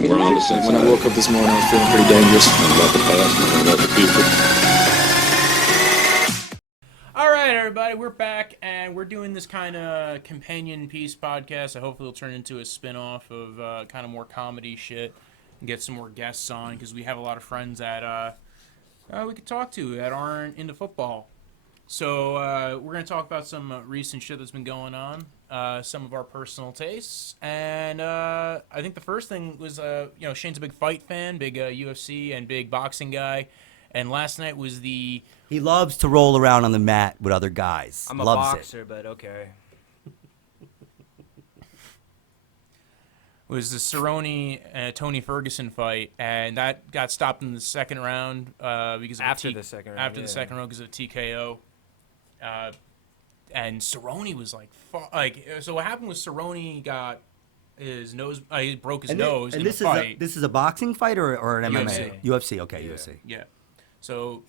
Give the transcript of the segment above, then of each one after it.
We're on the same When I woke up this morning, I was feeling pretty dangerous. About the past and about the future. All right, everybody, we're back, and we're doing this kind of companion piece podcast. I hopefully it'll turn into a spin-off of kind of more comedy shit and get some more guests on, because we have a lot of friends that we could talk to that aren't into football. So we're going to talk about some recent shit that's been going on, some of our personal tastes, and I think the first thing was, Shane's a big fight fan, big UFC and big boxing guy, and last night was the... He loves to roll around on the mat with other guys. I'm a loves boxer, but okay. was the Cerrone Tony Ferguson fight, and that got stopped in the second round because of the second round. After the second round because of TKO. And Cerrone was so what happened was Cerrone got his nose, he broke his nose in the fight. This is a boxing fight or an MMA? UFC. UFC, okay, Yeah. UFC. Yeah. So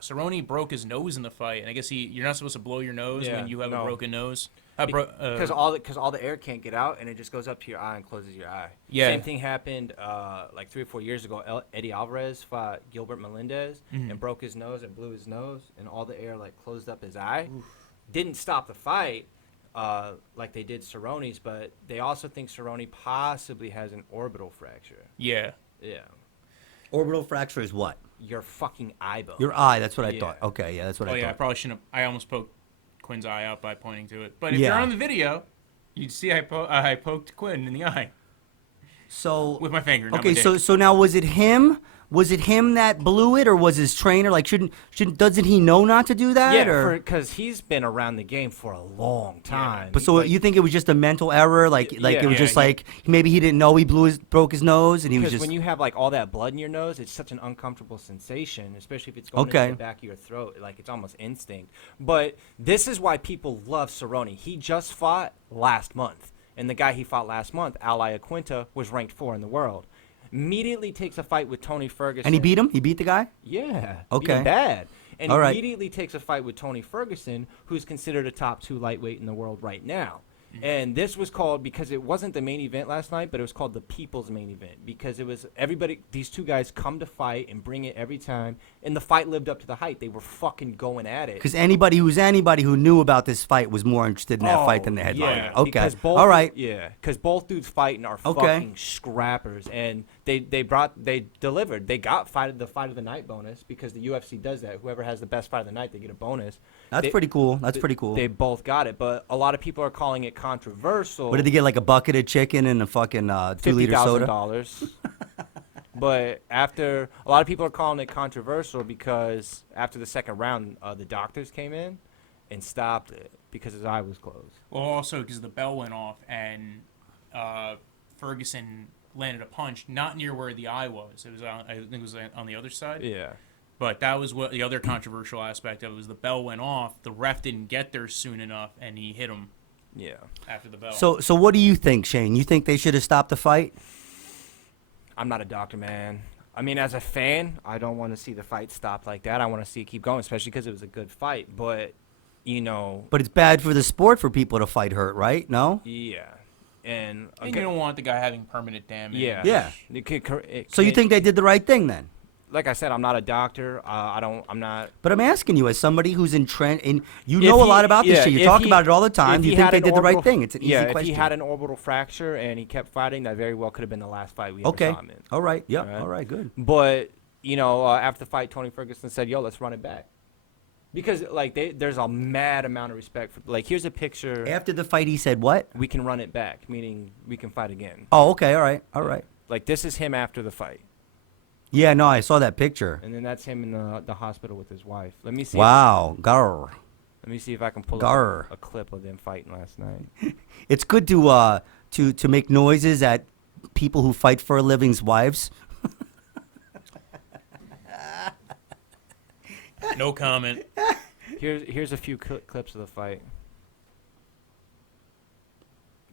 Cerrone broke his nose in the fight, and I guess you're not supposed to blow your nose when you have a broken nose. Because all the air can't get out, and it just goes up to your eye and closes your eye. Yeah. Same thing happened like 3 or 4 years ago. Eddie Alvarez fought Gilbert Melendez and broke his nose and blew his nose, and all the air closed up his eye. Oof. Didn't stop the fight like they did Cerrone's, but they also think Cerrone possibly has an orbital fracture. Yeah. Yeah. Orbital fracture is what? Your fucking eye bone. Your eye, that's what I thought. Okay, yeah, that's what I thought. I probably shouldn't have. I almost poked Quinn's eye out by pointing to it. But if you're on the video, you'd see I poked Quinn in the eye. So with my finger. Not okay, my dick. so now was it him? Was it him that blew it, or was his trainer? Doesn't he know not to do that? Yeah, because he's been around the game for a long time. Yeah. But so you think it was just a mental error? It was just maybe he didn't know he broke his nose, and he was just. Because when you have all that blood in your nose, it's such an uncomfortable sensation, especially if it's going into the back of your throat. It's almost instinct. But this is why people love Cerrone. He just fought last month, and the guy he fought last month, Ali Aquinta, was ranked 4 in the world. Immediately takes a fight with Tony Ferguson. And he beat him? He beat the guy? Yeah. Okay. Beat him bad. And all right. Immediately takes a fight with Tony Ferguson, who's considered a top 2 lightweight in the world right now. Mm-hmm. And this was called, because it wasn't the main event last night, but it was called the People's Main Event, because it was everybody, these two guys come to fight and bring it every time, and the fight lived up to the hype. They were fucking going at it. Because anybody who knew about this fight was more interested in that fight than the headliner. Yeah, okay. All right. Yeah, because both dudes fighting are fucking scrappers, and they delivered. They got the fight of the night bonus, because the UFC does that. Whoever has the best fight of the night, they get a bonus. That's pretty cool. That's pretty cool. They both got it, but a lot of people are calling it controversial. What did they get, a bucket of chicken and a fucking 2-liter soda? $50,000. But a lot of people are calling it controversial because after the second round, the doctors came in and stopped it because his eye was closed. Well, also because the bell went off and Ferguson landed a punch not near where the eye was. It was I think it was on the other side. Yeah. But that was what the other controversial aspect of it was. The bell went off. The ref didn't get there soon enough, and he hit him. Yeah. After the bell. So what do you think, Shane? You think they should have stopped the fight? I'm not a doctor, man. I mean, as a fan, I don't want to see the fight stop like that. I want to see it keep going, especially because it was a good fight. But, But it's bad for the sport for people to fight hurt, right? No? Yeah. And you don't want the guy having permanent damage. Yeah. Yeah. So you think they did the right thing then? Like I said, I'm not a doctor. I'm not. But I'm asking you, as somebody who's a lot about this shit. You talk about it all the time. Do you think they did the right thing? It's an easy question. If he had an orbital fracture and he kept fighting, that very well could have been the last fight we ever saw him in. All right. Yep. All right. Good. But after the fight, Tony Ferguson said, "Yo, let's run it back," because there's a mad amount of respect for. Here's a picture. After the fight, he said, "What? We can run it back," meaning we can fight again. Oh, okay. All right. All right. This is him after the fight. Yeah, no, I saw that picture. And then that's him in the hospital with his wife. Let me see. Wow, Gar. Let me see if I can pull up a clip of them fighting last night. It's good to make noises at people who fight for a living's wives. No comment. Here's a few clips of the fight.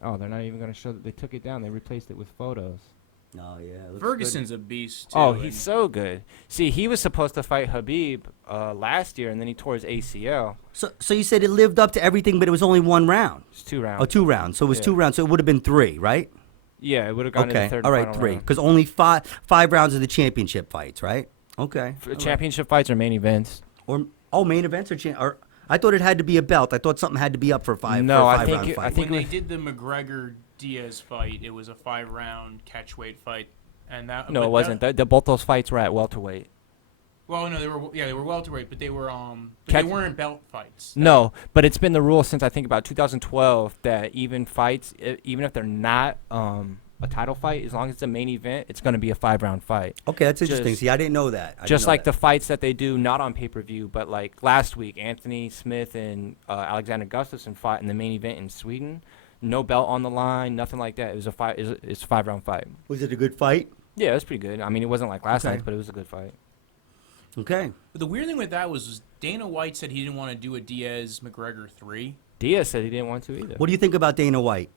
Oh, they're not even going to show that they took it down. They replaced it with photos. Oh, yeah. Ferguson's a beast, too. Oh, he's so good. See, he was supposed to fight Habib last year, and then he tore his ACL. So you said it lived up to everything, but it was only one round? It's 2 rounds. Oh, 2 rounds. So it was 2 rounds. So it would have been 3, right? Yeah, it would have gone to the third. All right, 3. Because only five rounds of the championship fights, right? Okay. Championship fights or main events? Or main events or I thought it had to be a belt. I thought something had to be up for 5. No, for a I think five-round fight. I think when they did the McGregor Diaz fight, it was a 5-round catchweight fight, and that. No, it wasn't. Both those fights were at welterweight. Well, no, they were welterweight, but they were they weren't belt fights. No, but it's been the rule since I think about 2012 that even fights, even if they're not a title fight, as long as it's a main event, it's going to be a 5-round fight. Okay, that's interesting. See, I didn't know that. The fights that they do not on pay-per-view, but like last week, Anthony Smith and Alexander Gustafsson fought in the main event in Sweden. No belt on the line, nothing like that. It was a fight. It's a 5-round fight. Was it a good fight? Yeah, it was pretty good. I mean, it wasn't like last night, but it was a good fight. Okay. But the weird thing with that was Dana White said he didn't want to do a Diaz-McGregor 3. Diaz said he didn't want to either. What do you think about Dana White?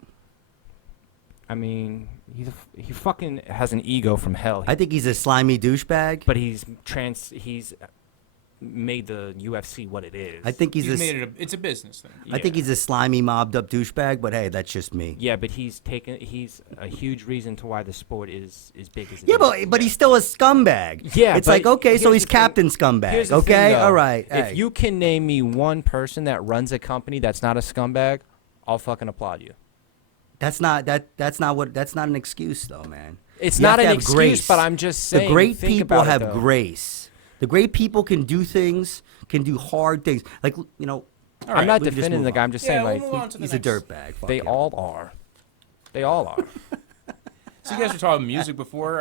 I mean, he fucking has an ego from hell. I think he's a slimy douchebag. But he's made the UFC what it is. I think he's made it it's a business thing. I think he's a slimy, mobbed up douchebag. But hey, that's just me. Yeah, but he's a huge reason to why the sport is big as it is. Yeah, but he's still a scumbag. Yeah, it's like, okay, so he's Captain Scumbag. Okay, all right. If you can name me one person that runs a company that's not a scumbag, I'll fucking applaud you. That's not an excuse though, man. It's You not have to an have excuse, grace. but I'm just saying. The great think people about it, have though. grace. The great people can do things, can do hard things. Like, I'm not we can just defending move the guy. on. I'm just saying, we'll like, move on to the He's a next. dirtbag. Fuck they him. all are. They all are. So you guys were talking music before.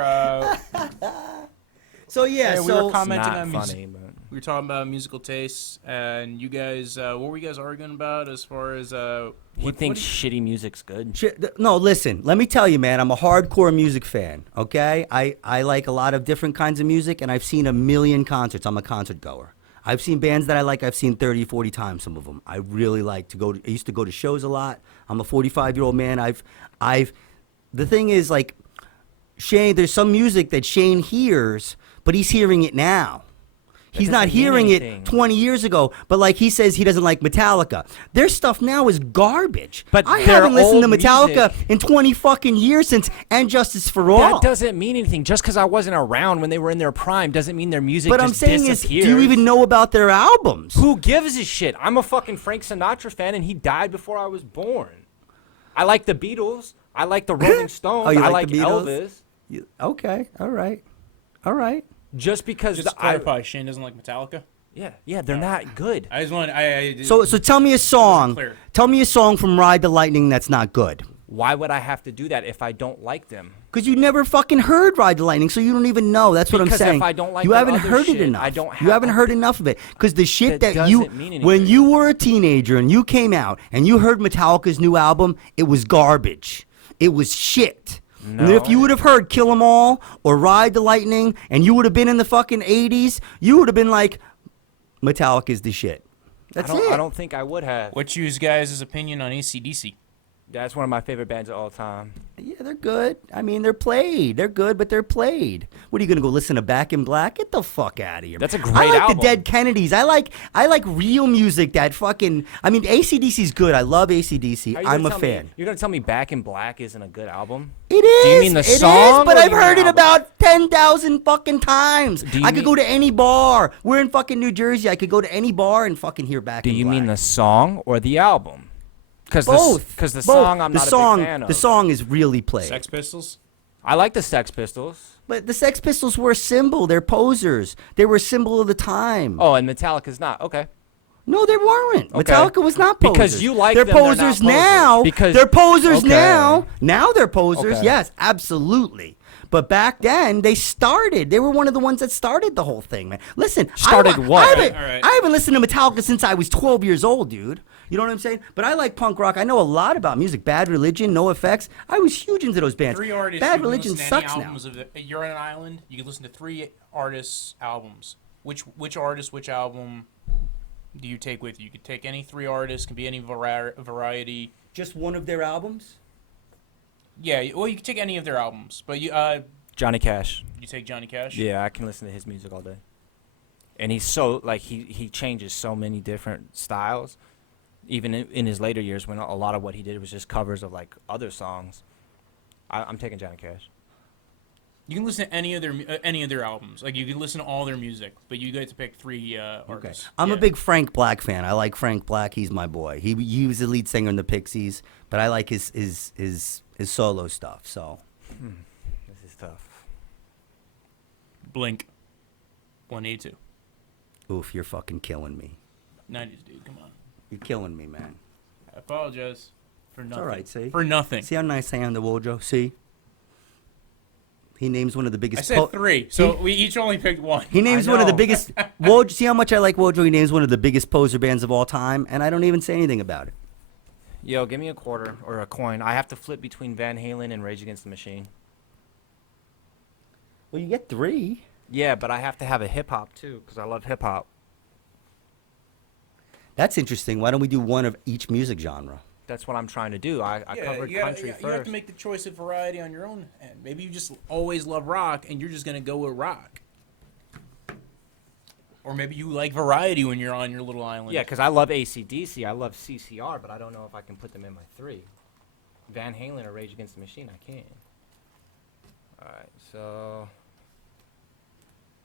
So yeah, we so were commenting not on funny, music. but We were talking about musical tastes, and you guys, what were you guys arguing about as far as he thinks shitty music's good. No, listen. Let me tell you, man. I'm a hardcore music fan. Okay, I like a lot of different kinds of music, and I've seen a million concerts. I'm a concert goer. I've seen bands that I like. I've seen 30, 40 times. Some of them. I really like to go. I used to go to shows a lot. I'm a 45-year-old man. The thing is, like, Shane. There's some music that Shane hears, but he's hearing it now. He's not hearing it 20 years ago, but like he says he doesn't like Metallica. Their stuff now is garbage. But I haven't listened to old Metallica music. in 20 fucking years since And Justice for All. That doesn't mean anything. Just because I wasn't around when they were in their prime doesn't mean their music But just I'm saying disappears. is, do you even know about their albums? Who gives a shit? I'm a fucking Frank Sinatra fan, and he died before I was born. I like the Beatles. I like the Rolling Stones. Oh, you I like like the Beatles? Elvis. Okay, all right. Just because Just to clarify, Shane doesn't like Metallica. Yeah, they're not good. I just want. So tell me a song. clear. Tell me a song from Ride the Lightning that's not good. Why would I have to do that if I don't like them? Because you never fucking heard Ride the Lightning, so you don't even know. That's what I'm Because saying. if I don't like you their haven't other heard shit, it enough. I don't you have- haven't heard enough of it. Because the shit That that you, doesn't mean when anything. you were a teenager and you came out and you heard Metallica's new album, it was garbage. It was shit. And if you would have heard Kill 'Em All or Ride the Lightning and you would have been in the fucking 80s, you would have been like, Metallica's the shit. That's it. I don't think I would have. What's you guys' opinion on AC/DC? That's one of my favorite bands of all time. Yeah, they're good. I mean, they're played. They're good, but they're played. What are you gonna go listen to Back in Black? Get the fuck out of here. That's a I great like album. the Dead Kennedys. I like real music. That fucking. I mean, AC/DC's good. I love AC/DC. I'm a fan. You're gonna tell me Back in Black isn't a good album? It is. Do you mean the It is, song, but or do I've you mean heard the it album? about 10,000 fucking times. Do you I could mean- go to any bar. We're in fucking New Jersey. I could go to any bar and fucking hear Back Do in you Black. mean the song or the album? Because both? Because the Both. song I'm the not song, a big fan of. The song is really played. Sex Pistols. I like the Sex Pistols. But the Sex Pistols were a symbol. They're posers. They were a symbol of the time. Oh, and Metallica's not. Okay. No, they weren't. Okay. Metallica was not posers. Because you like they're them, they're not posers posers. now. Because- they're posers Okay. now. Now they're posers. Okay. Yes, absolutely. But back then, they started. They were one of the ones that started the whole thing, man. Listen, Started what? Alright. I haven't listened to Metallica since I was 12 years old, dude. You know what I'm saying? But I like punk rock. I know a lot about music. Bad Religion, No Effects. I was huge into those bands. 3 artists. Bad you can Religion listen to any sucks now. albums of you're on an island. You can listen to 3 artists' albums. Which artist, which album do you take with you? You could take any 3 artists. Can be any variety. Just one of their albums? Yeah. Well, you can take any of their albums, but you Johnny Cash. you take Johnny Cash. Yeah, I can listen to his music all day. And he's so, like, he changes so many different styles. Even in his later years when a lot of what he did was just covers of, like, other songs. I'm taking Johnny Cash. You can listen to any of their albums. Like you can listen to all their music, but you get to pick 3 artists. I'm Yeah. a big Frank Black fan. I like Frank Black. He's my boy. He was the lead singer in the Pixies, but I like his solo stuff. So This is tough. Blink, 182. oof, you're fucking killing me. 90s, dude. Come on. You're killing me, man. I apologize for nothing. all right, see? For nothing. See how nice I am to Wojo? See? He names one of the I biggest. said 3, so we each only picked 1. He names I one of the know. biggest. Wojo, see how much I like Wojo? He names one of the biggest poser bands of all time, and I don't even say anything about it. Yo, give me a quarter or a coin. I have to flip between Van Halen and Rage Against the Machine. Well, you get 3. Yeah, but I have to have a hip hop too because I love hip hop. That's interesting. Why don't we do one of each music genre? That's what I'm trying to do. I covered country first. You have to make the choice of variety on your own end. Maybe you just always love rock, and you're just going to go with rock. Or maybe you like variety when you're on your little island. Yeah, because I love AC/DC. I love CCR, but I don't know if I can put them in my 3. Van Halen or Rage Against the Machine, I can. All right, so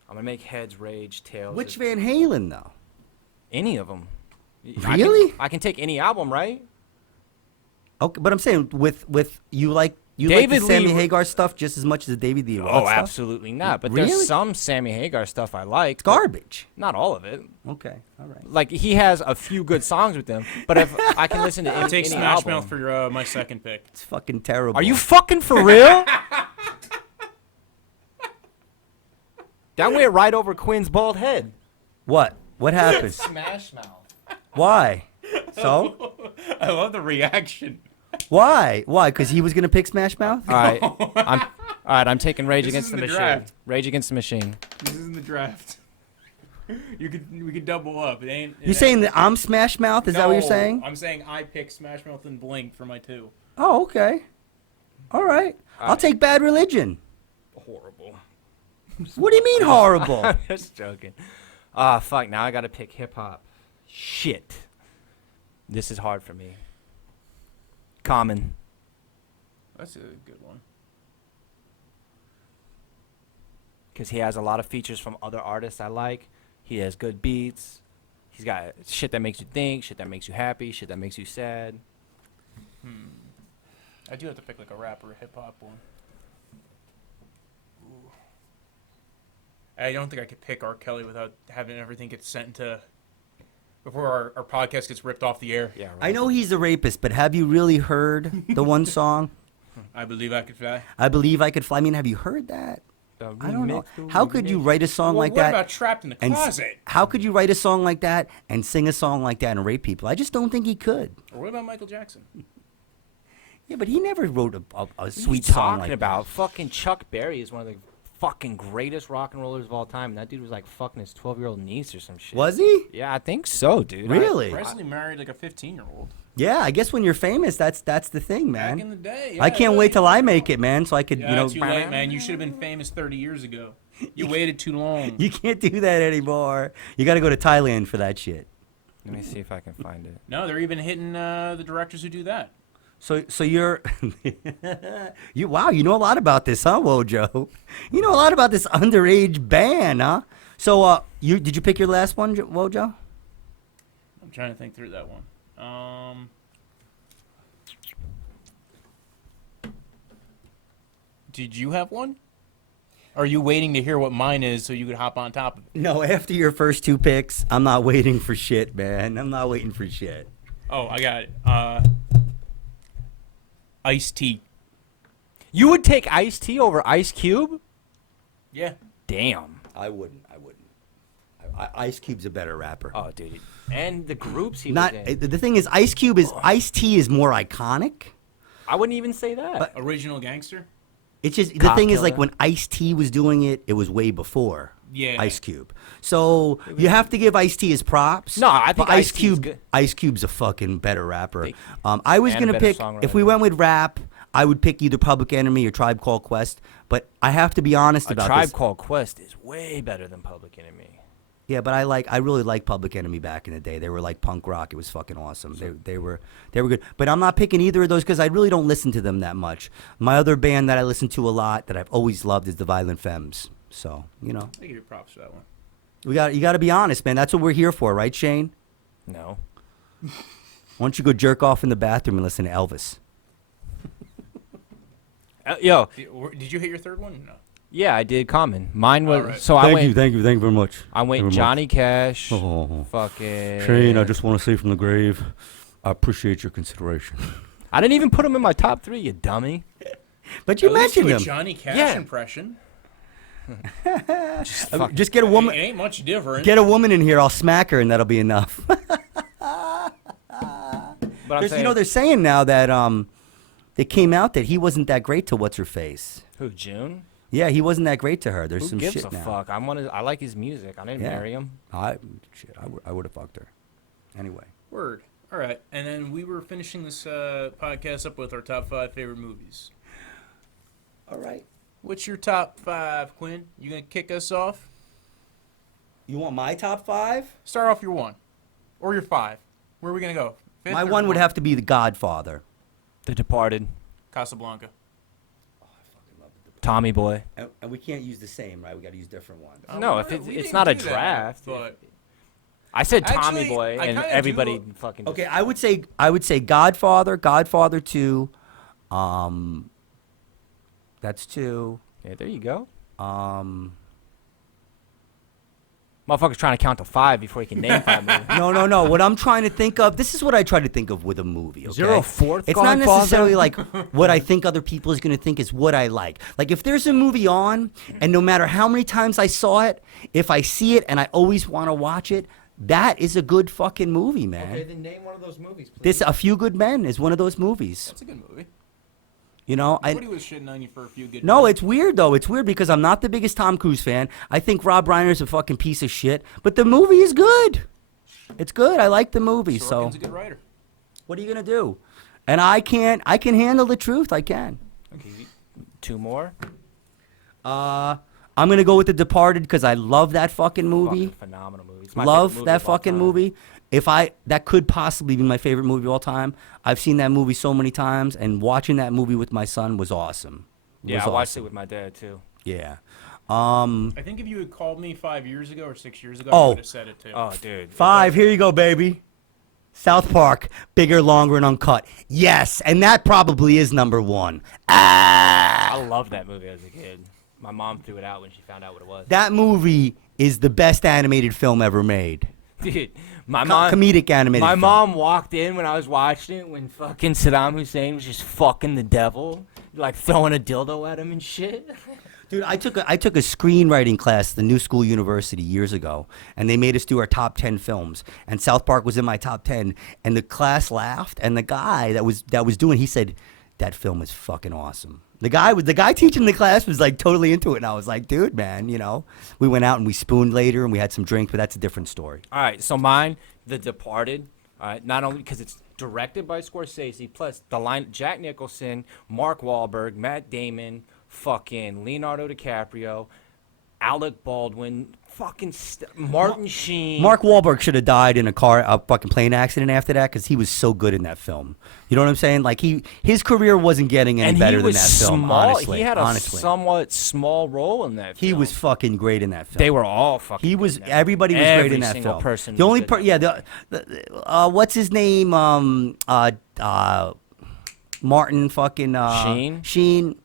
I'm going to make heads, Rage, tails. Which Van Halen, though? Any of them. Really? I can take any album, right? Okay, but I'm saying with you like the David Sammy Lee- Hagar stuff just as much as the David Lee Roth Oh, stuff? absolutely not. But Really? there's some Sammy Hagar stuff I like. It's garbage. Not all of it. Okay, all right. Like he has a few good songs with them, but if I can listen to I'll take any Smash album. Mouth for my second pick. It's fucking terrible. Are you fucking for real? That went right over Quinn's bald head. What? What happened? Smash Mouth. Why? So? I love the reaction. Why? Why? Because he was gonna pick Smash Mouth? All right, I'm taking Rage This Against the isn't the Machine. draft. Rage Against the Machine. This isn't the draft. We could double up. It ain't. You saying that I'm Smash Mouth? Is that what you're saying? I'm saying I pick Smash Mouth and Blink for my 2. Oh, okay. All right. I'll take Bad Religion. Horrible. What do you mean horrible? I'm just joking. Ah, fuck. Now I gotta pick hip hop. Shit. This is hard for me. Common. That's a good one. Because he has a lot of features from other artists I like. He has good beats. He's got shit that makes you think, shit that makes you happy, shit that makes you sad. I do have to pick like a rap or a hip hop one. Ooh. I don't think I could pick R. Kelly without having everything get sent into before our podcast gets ripped off the air. Yeah, right. I know he's a rapist, but have you really heard the one song? I believe I could fly. I believe I could fly. I mean, have you heard that? I don't know. How could you write a song Well, like what that? about Trapped in the and Closet? how could you write a song like that and sing a song like that and rape people? I just don't think he could. Or what about Michael Jackson? Yeah, but he never wrote a What are sweet you song talking like about? Fucking Chuck Berry is one of the fucking greatest rock and rollers of all time. And that dude was like fucking his 12-year-old niece or some shit. that. Was he? Yeah, I think so, dude. Really? Presley married like a 15-year-old. Yeah, I guess when you're famous, that's the thing, Back in man. the day. I can't wait till I make it, man, so I could, Yeah, too late, man. You should have been famous 30 years ago. You waited too long. You can't do that anymore. You got to go to Thailand for that shit. Let me see if I can find it. No, they're even hitting the directors who do that. So you're wow, you know a lot about this, huh, Wojo? You know a lot about this underage ban, huh? So did you pick your last one, Wojo? I'm trying to think through that one. Did you have one? Or are you waiting to hear what mine is so you could hop on top of it? No, after your first 2 picks, I'm not waiting for shit, man. I'm not waiting for shit. Oh, I got it. Ice-T. You would take Ice-T over Ice Cube? Yeah. Damn. I wouldn't. Ice Cube's a better rapper. Oh, dude. And the groups he Not was in. the thing is, Ice-T is more iconic. I wouldn't even say that. Original Gangster? It's just the Cop thing is, Killer. like when Ice-T was doing it, it was way before Yeah. Ice Cube. So you have to give Ice-T his props. No, I think but Ice-T's good. Ice Cube's a fucking better rapper. Big- I was and a gonna better pick songwriter. if we went with rap, I would pick either Public Enemy or Tribe Called Quest. But I have to be honest A about Tribe this. Called Quest is way better than Public Enemy. Yeah, but I really like Public Enemy back in the day. They were like punk rock. It was fucking awesome. They were good. But I'm not picking either of those because I really don't listen to them that much. My other band that I listen to a lot that I've always loved is the Violent Femmes. So I give you props for that one. you got to be honest, man. That's what we're here for, right, Shane? No. Why don't you go jerk off in the bathroom and listen to Elvis? Yo. Did you hit your third one? No. Yeah, I did Common. Mine was Right. so Thank you very much. I went Johnny Cash. Oh. Fucking Shane, I just want to say from the grave, I appreciate your consideration. I didn't even put him in my top 3, you dummy. But you At least mentioned do a him. Johnny Cash Yeah. impression. Just get a woman. It ain't much different. Get a woman in here. I'll smack her, and that'll be enough. But I'm saying, they're saying now that it came out that he wasn't that great to what's her face. who, June? Yeah, he wasn't that great to her. There's Who some gives shit a now. fuck? I like his music. I didn't Yeah. marry him. I would have fucked her. Anyway. Word. All right. And then we were finishing this podcast up with our top 5 favorite movies. All right. What's your top 5, Quinn? You gonna kick us off? You want my top 5? Start off your 1 or your 5. Where are we gonna go? Fifth My or 1 would have to be The Godfather. The Departed. Casablanca. Tommy Boy. And we can't use the same, right? We got to use different ones. No, if it's not a draft. But I said Tommy Actually, Boy, I and kinda everybody do- fucking. Okay, I would say Godfather, Godfather 2. That's 2. Yeah, there you go. Motherfucker's trying to count to 5 before he can name 5 movies. No. What I'm trying to think of, this is what I try to think of with a movie. Okay? Is there a fourth It's not Godfather? necessarily like what I think other people is going to think is what I like. Like if there's a movie on, and no matter how many times I saw it, if I see it and I always want to watch it, that is a good fucking movie, man. Okay, then name one of those movies, please. This A Few Good Men is one of those movies. that's a good movie. You know, Nobody was shitting on you for a few good. No, movies. it's weird though. It's weird because I'm not the biggest Tom Cruise fan. I think Rob Reiner's a fucking piece of shit, but the movie is good. It's good. I like the movie. Sorkin's So a good writer. what are you gonna do? And I can handle the truth. I can. Okay, 2 more. I'm gonna go with The Departed because I love that fucking movie. Fucking phenomenal movie. It's my Love favorite movie that of all fucking time. movie. That could possibly be my favorite movie of all time. I've seen that movie so many times, and watching that movie with my son was awesome. Yeah, I watched it with my dad too. Yeah. I think if you had called me 5 years ago or 6 years ago, I Oh. would have said it too. Oh, dude. 5. Here you go, baby. South Park, bigger, longer, and uncut. Yes, and that probably is number 1. I loved that movie as a kid. My mom threw it out when she found out what it was. That movie is the best animated film ever made. Dude, my mom. Comedic animated My film. mom walked in when I was watching it when fucking Saddam Hussein was just fucking the devil, like throwing a dildo at him and shit. Dude, I took a screenwriting class at the New School University years ago, and they made us do our top 10 films. And South Park was in my top 10, and the class laughed, and the guy that was doing, he said, "That film is fucking awesome." The guy teaching the class was like totally into it, and I was like, "Dude, man, you know." We went out and we spooned later, and we had some drinks, but that's a different story. All right, so mine, The Departed. All right, not only because it's directed by Scorsese, plus the line Jack Nicholson, Mark Wahlberg, Matt Damon, fucking Leonardo DiCaprio, Alec Baldwin, fucking Martin Sheen. Mark Wahlberg should have died in a fucking plane accident after that because he was so good in that film. You know what I'm saying? Like his career wasn't getting any and better he than was that film. small. Honestly, He had a honestly. somewhat small role in that film. He was fucking great in that film. They were all fucking. He good was. in that Everybody was Every great in that single film. Person The was only good in that what's his name? Martin fucking Sheen? Sheen.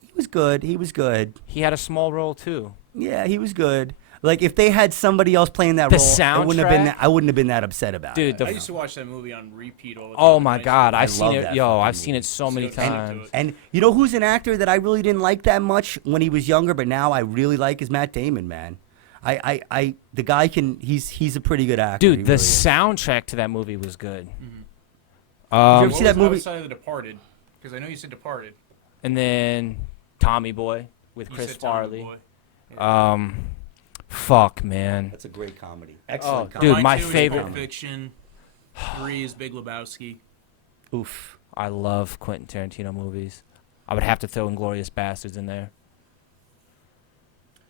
He was good. He was good. He had a small role too. Yeah, he was good. Like if they had somebody else playing that The role, soundtrack? I wouldn't have been that upset about Dude, it. the I used to watch that movie on repeat all the time. Oh my when I god, used I've seen love it. that Yo, fucking I've seen it so many So addicted to times. it. And you know who's an actor that I really didn't like that much when he was younger, but now I really like is Matt Damon, man. The guy he's a pretty good actor. Dude, He the really is. soundtrack to that movie was good. Did you ever What see that was movie? outside of The Departed? Because I know you said Departed. And then Tommy Boy with You Chris said Tommy Farley. Boy. Fuck, man. That's a great comedy. Oh, Excellent dude, comedy. my Mine two is favorite- Pulp Fiction. 3 is Big Lebowski. Oof. I love Quentin Tarantino movies. I would have to throw Inglorious Bastards in there.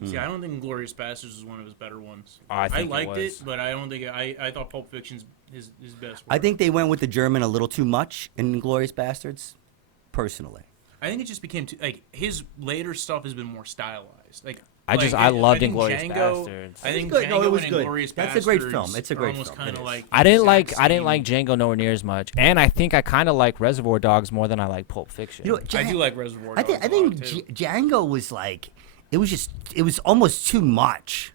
See, I don't think Inglorious Bastards is one of his better ones. I think liked it was. but I don't think I thought Pulp Fiction's his best work. I think they went with the German a little too much in Inglorious Bastards, personally. I think it just became too like his later stuff has been more stylized. Like I loved think Inglorious Django, Bastards. I think It was good. Django No, it was and good. Inglorious That's a Bastards great film. It's a great almost film. kind It of is. like I didn't the like exact I didn't same- like Django nowhere near as much, and I think I kind of like Reservoir Dogs more than I like Pulp Fiction. You know, I do like Reservoir I Dogs. think a lot, too. Django was like, it was almost too much.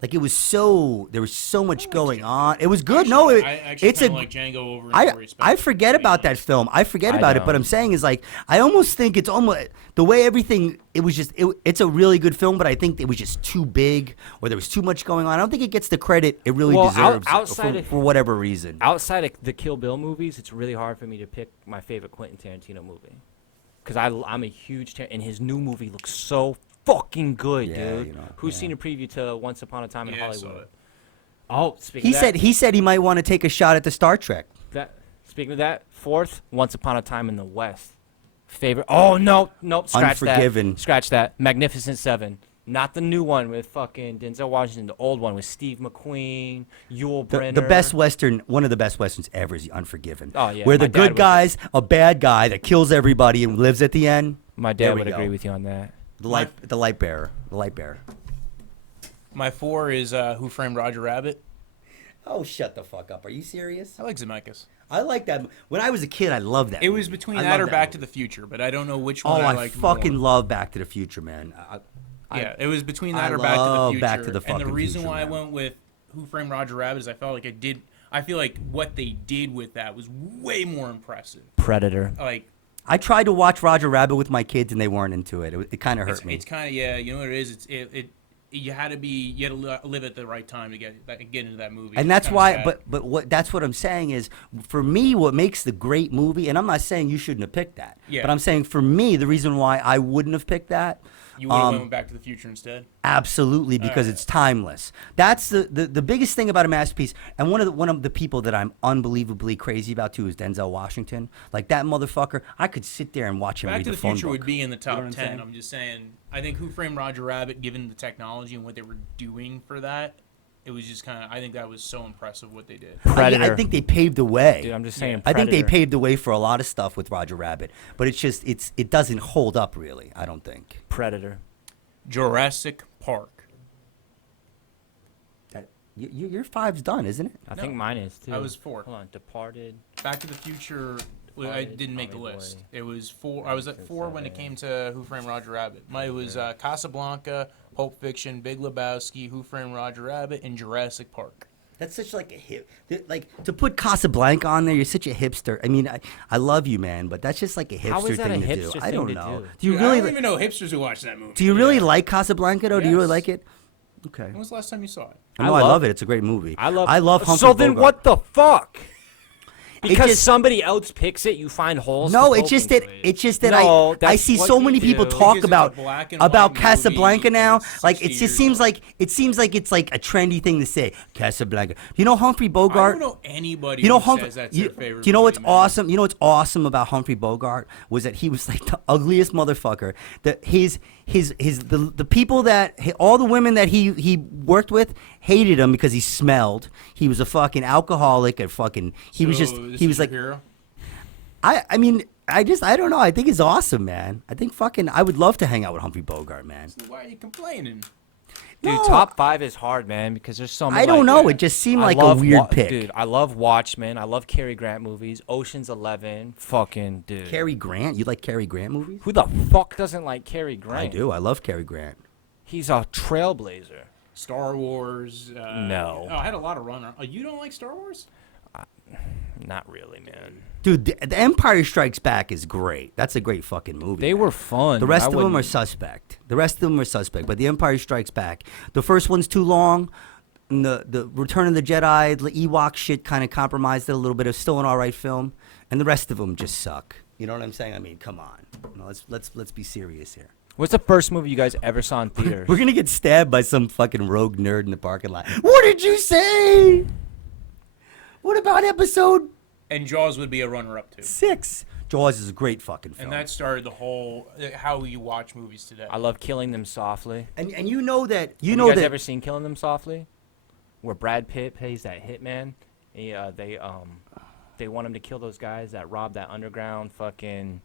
Like there was so much going on. It was good. No, I actually it's kinda a. like Django over I Inglorious I Bastards, forget to be about that honest. film. I forget I about it, but don't. I'm saying is like I almost think it's almost the way everything. It was just it's a really good film, but I think it was just too big or there was too much going on. I don't think it gets the credit it really Well, deserves outside of- for whatever reason. Outside of the Kill Bill movies, it's really hard for me to pick my favorite Quentin Tarantino movie, because I'm a huge and his new movie looks so fucking good, Yeah, dude. you know, Who's yeah. seen a preview to Once Upon a Time in Yeah, I saw Hollywood? it. Oh, speaking He of said that, he might want to take a shot at the Star Trek. speaking of that, fourth, Once Upon a Time in the West. Favorite? Oh no, nope. Scratch Unforgiven. that. Scratch that. Magnificent Seven. Not the new one with fucking Denzel Washington. The old one with Steve McQueen, Yul Brynner. The best Western, one of the best Westerns ever is The Unforgiven. Oh, yeah, Where my the dad good would- guy's a bad guy that kills everybody and lives at the end. My There dad we would go. agree with you on that. The light bearer. My 4 is Who Framed Roger Rabbit. Oh, shut the fuck up. Are you serious? I like Zemeckis. I like that. When I was a kid, I loved that It was movie. between I that loved or Back movie. to the Future, but I don't know which Oh, one I I like fucking more. love Back to the Future, man. Yeah, it was between I that or Back to the love Future. Back to the and the fucking reason Future, why man. I went with Who Framed Roger Rabbit is I felt like I feel like what they did with that was way more impressive. Predator. Like I tried to watch Roger Rabbit with my kids, and they weren't into it. It kind of hurt me. it's kind of you know what it is. You had to live at the right time to get into that movie. And It's that's kinda why, sad. but that's what I'm saying is, for me, what makes the great movie, and I'm not saying you shouldn't have picked that, Yeah. but I'm saying for me, the reason why I wouldn't have picked that, you would have went with Back to the Future instead. absolutely, because it's timeless. That's the biggest thing about a masterpiece. And one of the people that I'm unbelievably crazy about too is Denzel Washington. Like that motherfucker, I could sit there and watch him Back read to the the phone Future book. would be in the top know what I'm 10. saying? I'm just saying. I think Who Framed Roger Rabbit, given the technology and what they were doing for that, it was just kind of. I think that was so impressive what they did. Predator. I think they paved the way. Dude, I'm just saying. I think they Predator. paved the way for a lot of stuff with Roger Rabbit, but it doesn't hold up really. I don't think. Predator. Jurassic Park. Your five's done, isn't it? I think mine is too. I was 4. Hold on. Departed. Back to the Future. I Departed, didn't make the Tommy list. Boy. It was 4. I was at 4 when it came to Who Framed Roger Rabbit. It was Casablanca, Pulp Fiction, Big Lebowski, Who Framed Roger Rabbit, and Jurassic Park. That's such like a hip. Like to put Casablanca on there, you're such a hipster. I mean, I love you, man, but that's just like a hipster How is that a thing to do. hipster I thing don't to know. do? Do you Dude, really? I don't even know hipsters who watch that movie. Do you really Yeah. like Casablanca though? Do you really Yes. like it? Okay. When was the last time you saw it? No, I love it. It's a great movie. I love Humphrey So then Bogart. what the fuck? Because just- somebody else picks it, you find holes. No, to it's poke just that into it. it's just that No, I that's see what so you many people do. talk Because it's a about black and white Casablanca movie now. that's Like 60 it just years seems old. like it's like a trendy thing to say. Casablanca. You know Humphrey I Bogart. don't know anybody You know who Humphrey. says that's You, their favorite do you know what's movie, man. awesome? You know what's awesome about Humphrey Bogart was that he was like the ugliest motherfucker. That the people that all the women that he worked with hated him because he smelled. He was a fucking alcoholic and fucking. He was just. So this He is was your like. hero? I mean, I don't know. I think he's awesome, man. I think fucking, I would love to hang out with Humphrey Bogart, man. Why are you complaining? Dude, No, top 5 is hard, man, because there's so many. I don't know. yeah. It just seemed I like a love weird pick. Dude, I love Watchmen. I love Cary Grant movies. Ocean's 11. Fucking dude. Cary Grant? You like Cary Grant movies? Who the fuck doesn't like Cary Grant? I do. I love Cary Grant. He's a trailblazer. Star Wars. No. Oh, I had a lot of runner. Oh, you don't like Star Wars? Not really, man. Dude, the Empire Strikes Back is great. That's a great fucking movie. They were fun. The rest I of them are wouldn't- suspect. But The Empire Strikes Back. The first one's too long. And the Return of the Jedi, the Ewok shit kind of compromised it a little bit. It's still an all right film. And the rest of them just suck. You know what I'm saying? I mean, come on. No, let's be serious here. What's the first movie you guys ever saw in theaters? We're gonna get stabbed by some fucking rogue nerd in the parking lot. What did you say? What about episode And Jaws would be a runner-up too. 6? Jaws is a great fucking film. And that started the whole how you watch movies today. I love Killing Them Softly. And you know that you Have know you guys that ever seen Killing Them Softly? Where Brad Pitt plays that hitman. They want him to kill those guys that robbed that underground fucking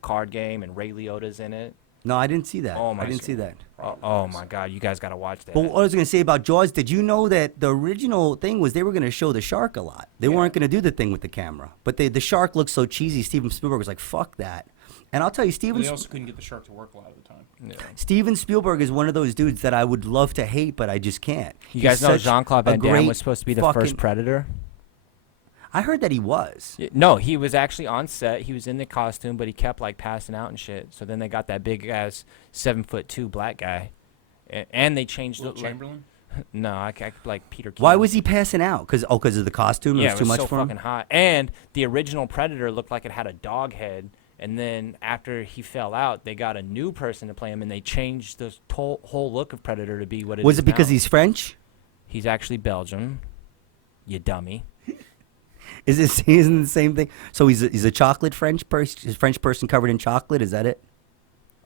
card game, and Ray Liotta's in it. No, I didn't see that. Oh my! I didn't see that. Oh my God! You guys gotta watch that. But what I was gonna say about Jaws, did you know that the original thing was they were gonna show the shark a lot? They weren't gonna do the thing with the camera, but the shark looked so cheesy. Steven Spielberg was like, "Fuck that." And I'll tell you, They also couldn't get the shark to work a lot of the time. Yeah. Steven Spielberg is one of those dudes that I would love to hate, but I just can't. You guys know such Jean-Claude a Van Damme great was supposed to be the fucking- first Predator? I heard that he was. No, he was actually on set. He was in the costume, but he kept like passing out and shit. So then they got that big ass 7'2" black guy, and they changed Will it. Chamberlain? No, I like Peter King. Why was he passing out? Because of the costume? Yeah, it was too much so for him? fucking hot. And the original Predator looked like it had a dog head. And then after he fell out, they got a new person to play him, and they changed the whole look of Predator to be what it is Was it because now. he's French? He's actually Belgian. You dummy. Isn't the same thing? So he's a chocolate French person, a French person covered in chocolate. Is that it?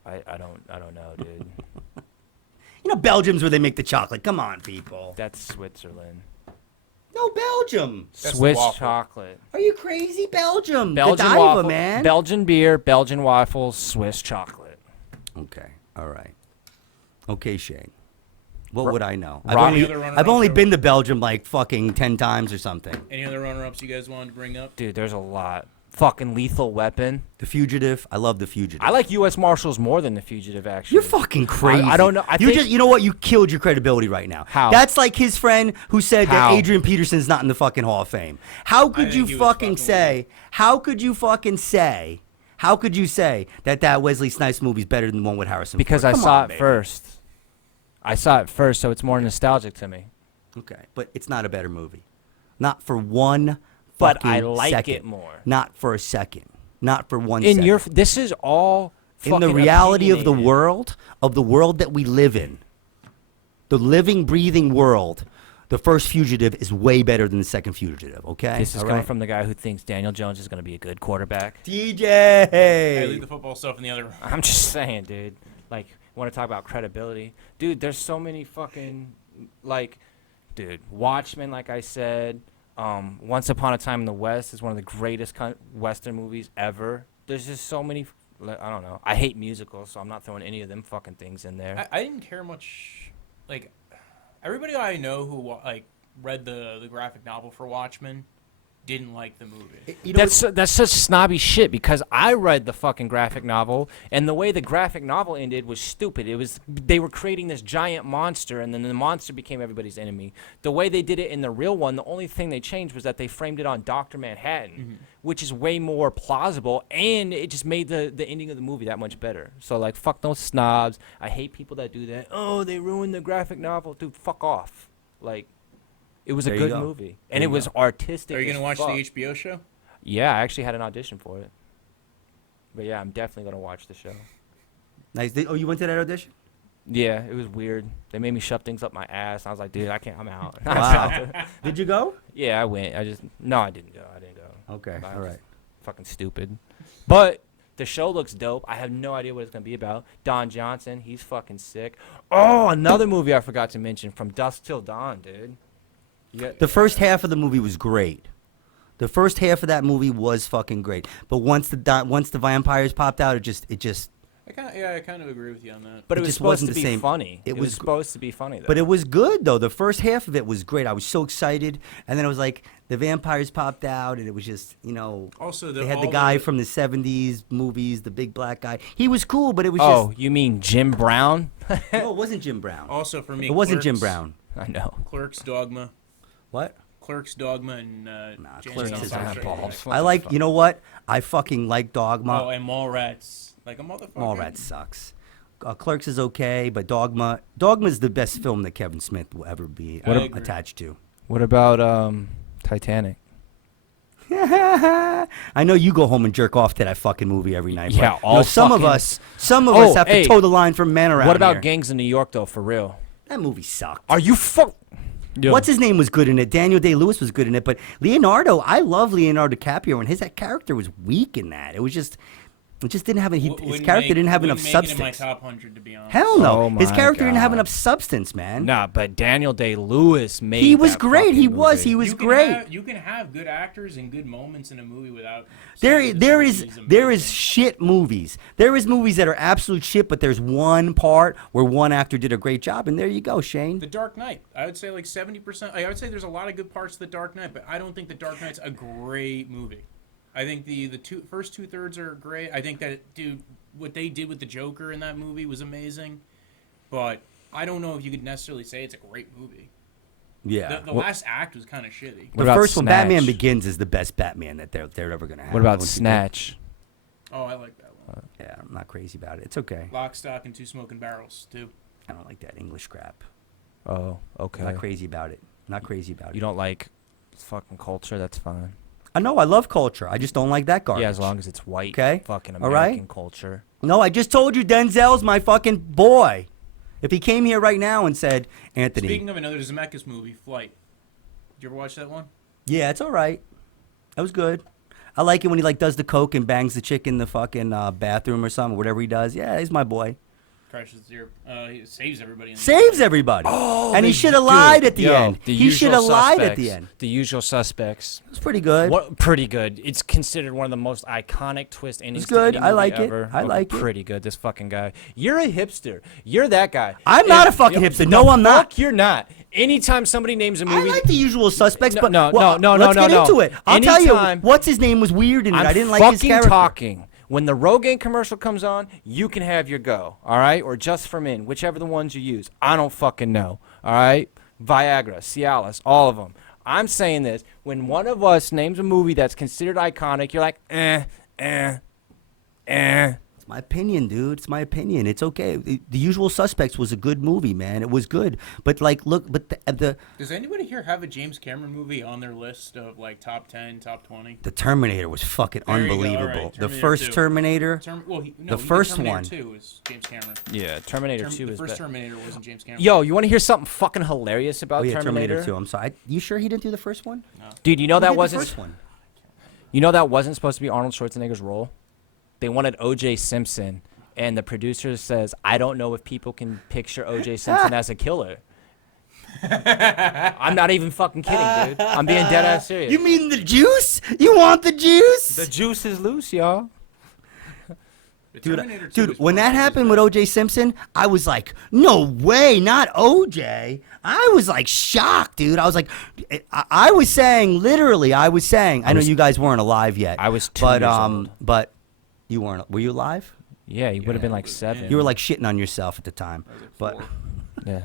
I don't know, dude. You know, Belgium's where they make the chocolate. Come on, people. That's Switzerland. No, Belgium. That's the Swiss waffle. chocolate. Are you crazy? Belgium. Belgian Godiva, waffle, man. Belgian beer, Belgian waffles, Swiss chocolate. Okay. All right. Okay, Shane. What would I know? Robbie- I've only been to Belgium like fucking 10 times or something. Any other runner-ups you guys wanted to bring up? Dude, there's a lot. Fucking Lethal Weapon. The Fugitive. I love The Fugitive. I like U.S. Marshals more than The Fugitive, actually. You're fucking crazy. I don't know. You know what? You killed your credibility right now. How? That's like his friend who said How? that Adrian Peterson's not in the fucking Hall of Fame. How could you think he was fucking fucking say? How could you fucking say? How could you say that Wesley Snipes movie's better than the one with Harrison? Because Ford? I Come saw on, it baby. first. I saw it first, so it's more nostalgic to me. Okay, but it's not a better movie. Not for one But fucking I like second. it more. Not for a second. Not for one In second. your, this is all in the fucking reality of the opinionated. world that we live in, the living, breathing world, the first Fugitive is way better than the second Fugitive. Okay, This is All coming right? from the guy who thinks Daniel Jones is going to be a good quarterback. Hey, DJ. leave the football stuff in the other room. I'm just saying, dude. Like, want to talk about credibility? Dude, there's so many fucking, like, dude, Watchmen, like I said. Once Upon a Time in the West is one of the greatest Western movies ever. There's just so many, I don't know. I hate musicals, so I'm not throwing any of them fucking things in there. I didn't care much. Like, everybody I know who read the graphic novel for Watchmen didn't like the movie. You know, That's such snobby shit because I read the fucking graphic novel and the way the graphic novel ended was stupid. It was they were creating this giant monster and then the monster became everybody's enemy. The way they did it in the real one, the only thing they changed was that they framed it on Dr. Manhattan, which is way more plausible and it just made the ending of the movie that much better. So like fuck those snobs. I hate people that do that. Oh, they ruined the graphic novel. Dude, fuck off. Like it was a There you good go. movie, There and it you was go. artistic. Are you as gonna watch fuck. the HBO show? Yeah, I actually had an audition for it. But yeah, I'm definitely gonna watch the show. nice. Oh, you went to that audition? Yeah, it was weird. They made me shove things up my ass. I was like, dude, I can't. I'm out. Wow. Did you go? Yeah, I went. I didn't go. I didn't go. Okay. I All was right. Fucking stupid. But the show looks dope. I have no idea what it's gonna be about. Don Johnson, he's fucking sick. Oh, another movie I forgot to mention, From Dusk Till Dawn, dude. The first half of the movie was great. The first half of that movie was fucking great. But once the vampires popped out, it just I kind of agree with you on that. But it it was just supposed wasn't to the be same. funny. It It was was supposed to be funny, though. But it was good though. The first half of it was great. I was so excited, and then it was like the vampires popped out, and it was just Also, they had the guy from the '70s movies, the big black guy. He was cool, but it was Oh, you mean Jim Brown? just no, it wasn't Jim Brown. Also for me, It wasn't Jim Clerks- Brown. I know. Clerks, Dogma, What? Clerks, Dogma, and James Clerks Gunn is Star not Trek. balls. What I the like. fuck? You know what? I fucking like Dogma. Oh, and Mallrats, like a motherfucker. Mallrats sucks. Clerks is okay, but Dogma's the best film that Kevin Smith will ever be I agree. attached to. What about Titanic? I know you go home and jerk off to that fucking movie every night. Yeah, but, all some of fucking- us have hey, to toe the line from men around What about here. Gangs in New York, though, for real? That movie sucked. Are you fuck? Yeah. What's his name was good in it. Daniel Day-Lewis was good in it. But Leonardo, I love Leonardo DiCaprio, and his that character was weak in that. It just didn't have his character didn't have enough substance. Wouldn't make it in my top 100, to be honest. Hell no, Oh his my character didn't have God. enough substance, man. Nah, but Daniel Day-Lewis made. He was that great. fucking He was. movie. He was You can great. You can have good actors and good moments in a movie without. There saying the is story there amazing. is shit movies. There is movies that are absolute shit, but there's one part where one actor did a great job, and there you go, Shane. The Dark Knight. I would say like 70%. I would say there's a lot of good parts of The Dark Knight, but I don't think The Dark Knight's a great movie. I think the first 2/3 are great. I think that, dude, what they did with the Joker in that movie was amazing, but I don't know if you could necessarily say it's a great movie. Yeah. The last act was kind of shitty. The about first one, Snatch? Batman Begins, is the best Batman that they're ever gonna have. What about Don't you think? Snatch? Oh, I like that one. Yeah, I'm not crazy about it. It's okay. Lock, Stock, and Two Smoking Barrels too. I don't like that English crap. Oh, okay. Not crazy about it. Not crazy about You it. don't like fucking culture? That's fine. I know I love culture. I just don't like that garbage. Yeah, as long as it's white. Okay. Fucking All right. American culture. No, I just told you Denzel's my fucking boy. If he came here right now and said, Anthony, Speaking of another Zemeckis movie, Flight. Did you ever watch that one? yeah, it's all right. That was good. I like it when he like does the coke and bangs the chick in the fucking bathroom or something, whatever he does. Yeah, he's my boy. Crashes zero. He saves everybody. In the Saves everybody. and he should have lied at the end. He should have lied at the end. The Usual Suspects. It was pretty good. What? Pretty good. It's considered one of the most iconic twist endings. It's good. To any I movie like it. ever. I like it. Pretty good. This fucking guy. You're a hipster. You're that guy. I'm not a fucking hipster. No, I'm not. Fuck, you're not. Anytime somebody names a I movie, like The Usual Suspects, No, but no, well, no, let's get no. into it. I'll tell Anytime- you, what's his name was weird in it. I'm I didn't like his fucking character. talking. When the Rogaine commercial comes on, you can have your go, all right? Or Just for Men, whichever the ones you use. I don't fucking know, all right? Viagra, Cialis, all of them. I'm saying this. When one of us names a movie that's considered iconic, you're like, eh. It's my opinion, dude. It's my opinion. It's okay. The Usual Suspects was a good movie, man. It was good. But like, look, but the Does anybody here have a James Cameron movie on their list of like top 10, top 20? Terminator was fucking There you go. unbelievable. All right. The Terminator first 2. Terminator. The first Terminator one. 2 is James Cameron. Yeah, Terminator 2 The is first better. Terminator wasn't James Cameron. Yo, you want to hear something fucking hilarious about Oh yeah, Terminator? Terminator 2. I'm sorry. You sure he didn't do the first one? Dude, you know Who that did the wasn't first one. You know that wasn't supposed to be Arnold Schwarzenegger's role? They wanted O.J. Simpson, and the producer says, I don't know if people can picture O.J. Simpson as a killer. I'm not even fucking kidding, dude. I'm being dead ass serious. You mean the juice? You want the juice? The juice is loose, y'all. The Terminator 2 Dude, is when that probably happened his with best. O.J. Simpson, I was like, no way, not O.J. I was like shocked, dude. I was like, I was saying, literally, I know you guys weren't alive yet. I was 2 but, years old. But you weren't, were you alive? Yeah, you would have been like 7. You were like shitting on yourself at the time. But Yeah.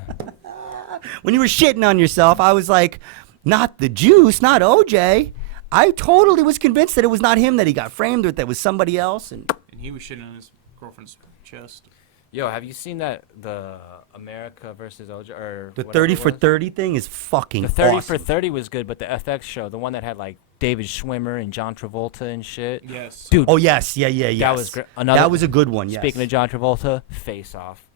when you were shitting on yourself, I was like, not the juice, not O.J. I totally was convinced that it was not him that he got framed, or that was somebody else. And he was shitting on his girlfriend's chest. Yo, have you seen the America versus OJ or the whatever 30 it for was? 30 thing is fucking The 30 awesome. for 30 was good, but the FX show, the one that had like David Schwimmer and John Travolta and shit. Yes. Dude, Oh yes, yes. that was great. That was a good one. Yes. Speaking of John Travolta, Face Off.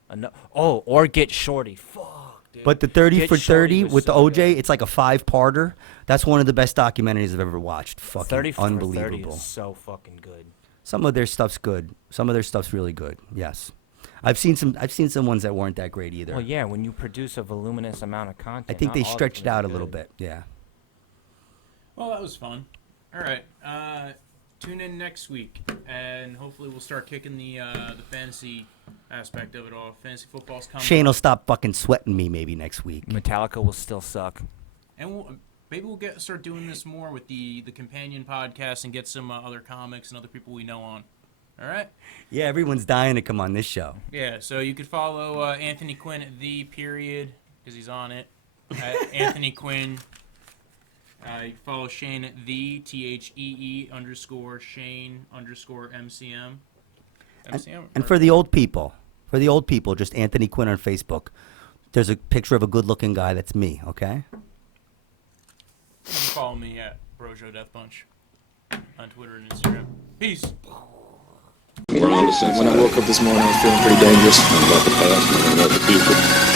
Or Get Shorty. Fuck, dude. But the 30 Get for Shorty 30 was with the so OJ, good. it's like a 5-parter. That's one of the best documentaries I've ever watched. Fucking 30 for 30 unbelievable. is so fucking good. Some of their stuff's good. Some of their stuff's really good. Yes. I've seen some ones that weren't that great either. Well, yeah, when you produce a voluminous amount of content, I think not they all of stretched them out are a little good. bit. Yeah. Well, that was fun. All right. Tune in next week, and hopefully we'll start kicking the fantasy aspect of it all. Fantasy football's coming. Shane will stop fucking sweating me maybe next week. Metallica will still suck. And maybe we'll start doing this more with the companion podcast and get some other comics and other people we know on. All right? Yeah, everyone's dying to come on this show. Yeah, so you could follow Anthony Quinn at the period, because he's on it, at Anthony Quinn. You can follow Shane at the THEE _ Shane _ MCM. And for the old people, just Anthony Quinn on Facebook. There's a picture of a good-looking guy. That's me. Okay. You can follow me at Brojo Death Punch on Twitter and Instagram. Peace. We're on to Simpson. When I woke up this morning, I was feeling pretty dangerous. About the past and about the future.